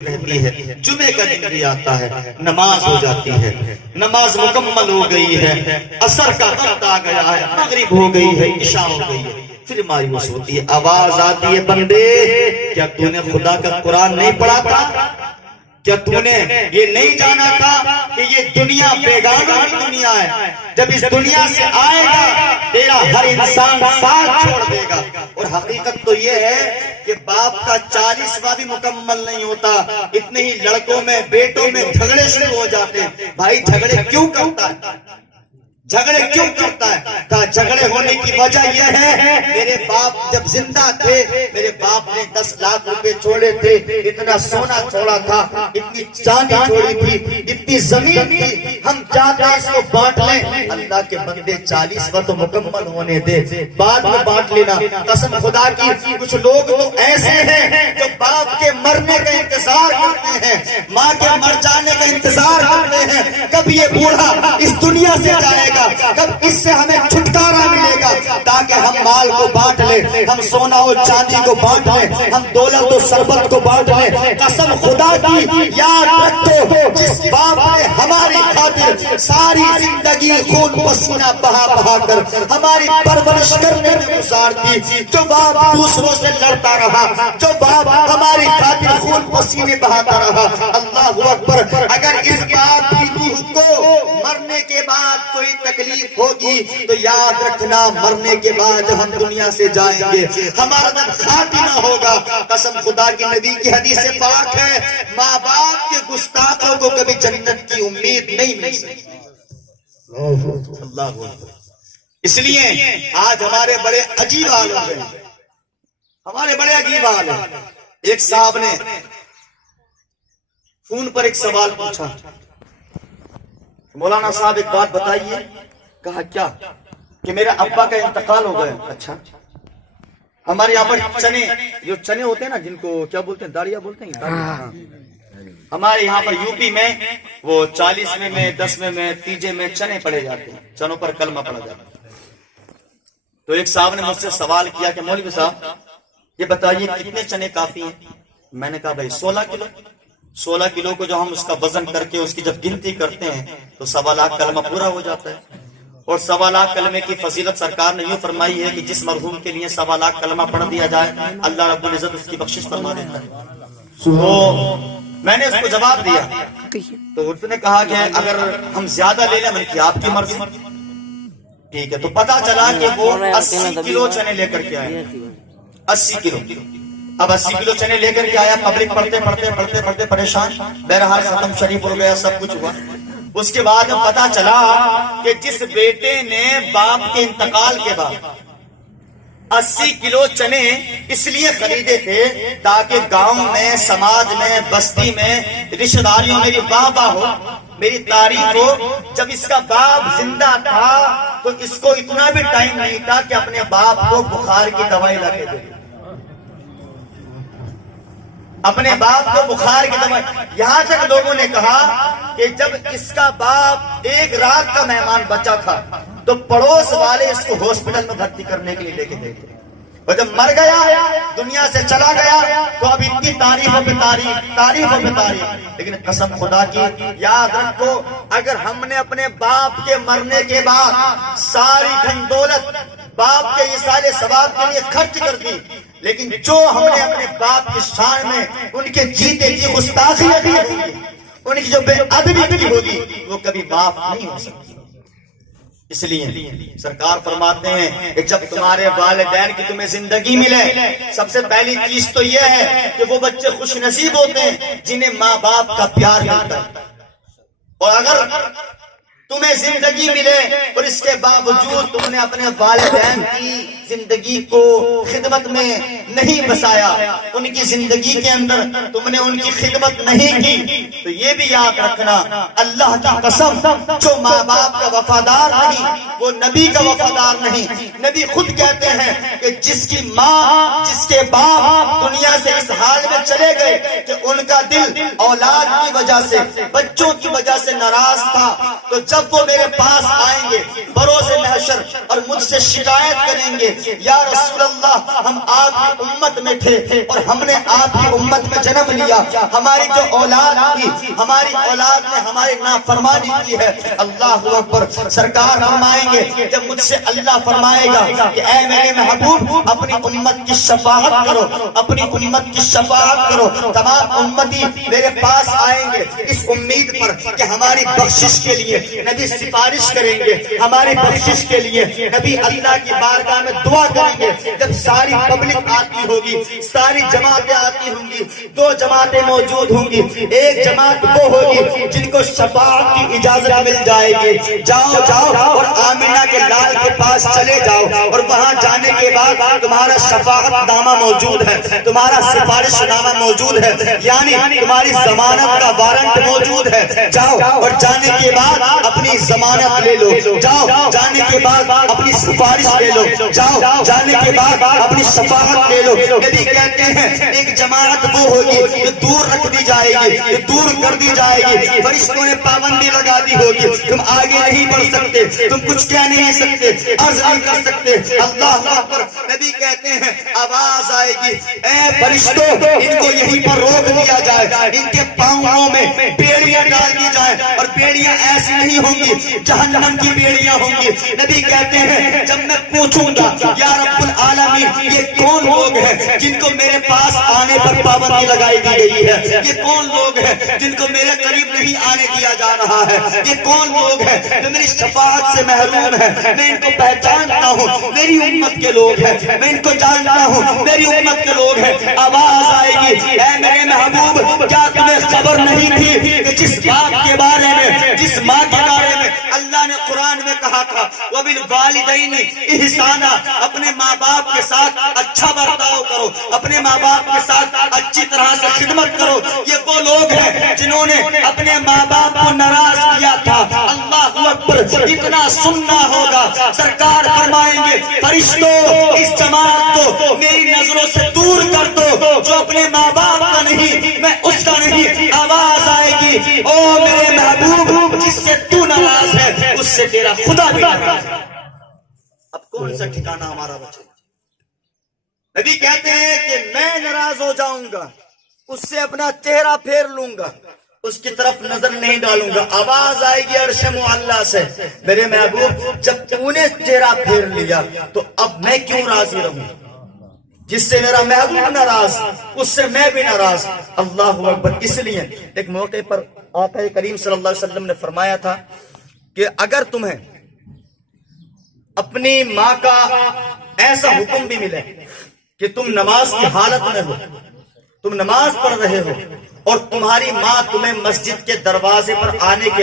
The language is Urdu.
رہتی ہے، جمعے کا دن بھی آتا ہے، نماز ہو جاتی ہے، نماز مکمل ہو گئی ہے، عصر کا وقت آ گیا ہے، مغرب ہو گئی ہے، عشاء ہو گئی ہے، پھر مایوس ہوتی ہے، آواز آتی ہے، بندے کیا تو نے خدا کا قرآن نہیں پڑھا تھا؟ کیا تو نے یہ نہیں جانا تھا کہ یہ دنیا بیگانوں کی دنیا ہے؟ جب اس دنیا سے آئے گا تیرا ہر انسان ساتھ چھوڑ دے گا۔ اور حقیقت تو یہ ہے کہ باپ کا 40واں بھی مکمل نہیں ہوتا، اتنے ہی لڑکوں میں بیٹوں میں جھگڑے شروع ہو جاتے ہیں۔ بھائی جھگڑے کیوں کرتا ہے؟ جھگڑے کیوں کرتا ہے؟ کہا جھگڑے ہونے کی وجہ یہ ہے میرے باپ جب زندہ تھے میرے باپ نے 10 لاکھ روپے چھوڑے تھے، اتنا سونا چھوڑا تھا، اتنی چاندی چھوڑی تھی، اتنی زمین تھی، ہم چاہتے ہیں اس کو بانٹ لیں۔ اللہ کے بندے 40واں تو مکمل ہونے دے، بعد میں بانٹ لینا۔ قسم خدا کی کچھ لوگ تو ایسے ہیں جو باپ کے مرنے کا انتظار کرتے ہیں، ماں کے مر جانے کا انتظار کرتے ہیں، کب یہ بوڑھا اس دنیا سے جائے گا، کب اس سے ہمیں چھٹکارا ملے گا تاکہ ہم مال کو بانٹ لیں، ہم سونا و چاندی کو بانٹ لیں، ہم دولت و ثروت کو بانٹ لیں۔ قسم خدا کی یاد رکھو جس باپ نے ہماری خاطر ساری زندگی خون پسینہ بہا بہا کر ہماری پرورش کرنے میں گزار دی، جو باپ دوسروں سے لڑتا رہا، جو باپ ہماری خاطر خون پسینے بہاتا رہا، اللہ اکبر، اگر اس باپ کی روح کو مرنے کے بعد کوئی تکلیف ہوگی تو یاد رکھنا مرنے کے بعد جب ہم دنیا سے جائیں گے ہمارا جب خاتمہ ہوگا، قسم خدا کی نبی کی حدیث پاک ہے، ماں باپ کے گستاخوں کو کبھی جنت کی امید نہیں مل سکتی۔ اللہ اکبر۔ اس لیے آج ہمارے بڑے عجیب حال ہو گئے، ہمارے بڑے عجیب حال ہیں۔ ایک صاحب نے فون پر ایک سوال پوچھا، مولانا صاحب ایک بات بتائیے۔ کہا کیا؟ کہ میرے ابا کا انتقال ہو گیا۔ اچھا، ہمارے یہاں پر چنے، جو چنے ہوتے ہیں نا جن کو کیا بولتے ہیں، داڑیا بولتے ہیں، ہمارے یہاں پر یوپی میں وہ 40ویں میں 10ویں میں تیجے میں چنے پڑے جاتے ہیں، چنوں پر کلمہ پڑا جاتا ہے۔ تو ایک صاحب نے مجھ سے سوال کیا کہ مولوی صاحب یہ بتائیے کتنے چنے کافی ہیں؟ میں نے کہا بھائی 16 کلو۔ 16 کلو کو جو ہم اس کا وزن کر کے اس کی جب گنتی کرتے ہیں تو 1.25 لاکھ کلمہ پورا ہو جاتا ہے۔ اور 1.25 لاکھ کلمے کی فضیلت سرکار نے یوں فرمائی ہے کہ جس مرحوم کے لیے 1.25 لاکھ کلمہ پڑھ دیا جائے اللہ رب العزت اس کی بخشش فرما دیتا ہے۔ تو میں نے اس کو جواب دیا تو اس نے کہا کہ اگر ہم زیادہ لے لیں، میں نے کہا آپ کی مرضی، ٹھیک ہے۔ تو پتا چلا کہ وہ 80 کلو چنے لے کر کے آئے، 80 کلو۔ اب 80 کلو چنے لے کر کے آیا، پبلک پڑھتے پڑھتے پڑھتے پڑھتے پریشان، بہرحال ختم شریف ہو گیا، سب کچھ ہوا۔ اس کے بعد پتا چلا کہ جس بیٹے نے باپ کے انتقال کے بعد 80 کلو چنے اس لیے خریدے تھے تاکہ گاؤں میں، سماج میں، بستی میں، رشتہ داریوں میں واہ واہ ہو، میری تعریف ہو۔ جب اس کا باپ زندہ تھا تو اس کو اتنا بھی ٹائم نہیں تھا کہ اپنے باپ کو بخار کی دوائی لا کے دے، اپنے باپ کو بخار کی دوائی۔ یہاں تک لوگوں نے کہا کہ جب اس کا باپ ایک رات کا مہمان بچہ تھا تو پڑوس والے اس کو ہاسپٹل میں بھرتی کرنے کے لیے لے کے گئے تھے، اور جب مر گیا، دنیا سے چلا گیا، تو اب اتنی تعریفوں پہ تعریف، تعریفوں پہ تعریف۔ لیکن قسم خدا کی یاد رکھو، اگر ہم نے اپنے باپ کے مرنے کے بعد ساری دھن دولت باپ کے ایصال ثواب کے لیے خرچ کر دی، لیکن جو ہم نے اپنے باپ کی شان میں ان کے جیتے جی گستاخی کی ہوگی، ان کی جو بے ادبی کی ہوگی، وہ کبھی باپ نہیں ہو سکتی۔ اس لیے سرکار فرماتے ہیں کہ جب تمہارے والدین کی تمہیں زندگی ملے، سب سے پہلی چیز تو یہ ہے کہ وہ بچے خوش نصیب ہوتے ہیں جنہیں ماں باپ کا پیار ملتا ہے۔ اور اگر تمہیں زندگی ملے اور اس کے باوجود تم نے اپنے والدین کی زندگی کو خدمت میں نہیں بسایا، ان کی زندگی کے اندر تم نے ان کی خدمت نہیں کی، تو یہ بھی یاد رکھنا اللہ کی قسم جو ماں باپ کا وفادار نہیں وہ نبی کا وفادار نہیں۔ نبی خود کہتے ہیں کہ جس کی ماں، جس کے باپ دنیا سے اس حال میں چلے گئے کہ ان کا دل اولاد کی وجہ سے، بچوں کی وجہ سے ناراض تھا، تو جب وہ میرے پاس آئیں گے بروز محشر اور مجھ سے شکایت کریں گے یا رسول اللہ ہم آپ کی امت میں تھے اور ہم نے آپ کی امت میں جنم لیا، ہماری جو اولاد کی ہماری اولاد نے ہماری نافرمانی کی ہے۔ اللہ اکبر۔ سرکار فرمائیں گے جب مجھ سے اللہ فرمائے گا کہ اے میرے محبوب اپنی امت کی شفاعت کرو، اپنی امت کی شفاعت کرو، تمام امتی میرے پاس آئیں گے اس امید پر کہ ہماری بخشش کے لیے نبی سفارش کریں گے، ہماری بخشش کے لیے نبی اللہ کی بارگاہ میں دعا کریں گے۔ جب ساری پبلک آتی ہوگی، ساری جماعتیں آتی ہوں گی، دو جماعتیں موجود ہوں گی، ایک جماعت وہ ہوگی جن کو شفاعت کی اجازت مل جائے گی، جاؤ جاؤ اور آمینہ کے لال کے پاس چلے جاؤ، اور وہاں جانے کے بعد تمہارا شفاعت نامہ موجود ہے، تمہارا سفارش نامہ موجود ہے، یعنی تمہاری ضمانت کا وارنٹ موجود ہے۔ جاؤ اور جانے کے بعد اپنی ضمانت لے لو، جاؤ جانے کے بعد اپنی سفارش لے لو، جاؤ جانے کے بعد اپنی شفاعت لے لو۔ نبی کہتے ہیں ایک جماعت وہ ہوگی جو دور رکھ دی جائے گی، جو دور کر دی جائے گی، فرشتوں نے پابندی لگا دی ہوگی، تم آگے نہیں بڑھ سکتے، تم کچھ کہہ نہیں سکتے، عرض نہیں کر سکتے۔ اللہ اکبر۔ نبی کہتے ہیں آواز آئے گی اے فرشتوں ان کو یہیں پر روک دیا جائے، ان کے پاؤں میں بیڑیاں ڈال دی جائیں، اور بیڑیاں ایسی نہیں ہوں گی جہنم کی بیڑیاں ہوں گی۔ نبی کہتے ہیں جب میں پوچھوں گا یا رب العالمین یہ کون لوگ ہیں جن کو میرے پاس آنے پر پابندی لگائی دی گئی ہے، یہ کون لوگ ہیں جن کو میرے قریب نہیں آنے دیا جا رہا ہے، یہ کون لوگ ہیں جو میری شفاعت سے محروم ہیں، میں ان کو پہچانتا ہوں میری امت کے لوگ ہیں، میں ان کو جانتا ہوں میری امت کے لوگ ہیں۔ آواز آئے گی اے میرے محبوب کیا تمہیں خبر نہیں تھی کہ جس باپ کے بارے میں، جس ماں کے بارے میں اللہ نے قرآن میں کہا تھا وَبِالْوَالِدَيْنِ اِحْسَانًا، اپنے ماں باپ کے ساتھ اچھا برتاؤ کرو، اپنے ماں باپ کے ساتھ اچھی طرح سے خدمت کرو۔ یہ وہ لوگ ہیں جنہوں نے اپنے ماں باپ کو ناراض کیا تھا۔ اللہ اکبر۔ اتنا سننا ہوگا، سرکار فرمائیں گے فرشتوں اس جماعت کو میری نظروں سے دور کر دو، جو اپنے ماں باپ کا نہیں میں اس کا نہیں۔ آواز آئے گی او میرے محبوب جس سے تو ناراض ہے اس سے تیرا خدا بھی ناراض ہے۔ اب کون سا ٹھکانہ ہمارا بچے؟ نبی کہتے ہیں کہ میں ناراض ہو جاؤں گا، اس سے اپنا چہرہ پھیر لوں گا، اس کی طرف نظر نہیں ڈالوں گا۔ آواز آئے گی عرش معلیٰ سے میرے محبوب جب تو نے چہرہ پھیر لیا تو اب میں کیوں راضی رہوں؟ جس سے میرا محبوب ناراض اس سے میں بھی ناراض۔ اللہ اکبر۔ اس لیے ایک موقع پر آقا کریم صلی اللہ علیہ وسلم نے فرمایا تھا کہ اگر تمہیں اپنی ماں کا ایسا حکم بھی ملے کہ تم نماز کی حالت میں ہو، تم نماز پڑھ رہے ہو اور تمہاری ماں تمہیں مسجد کے دروازے پر آنے کے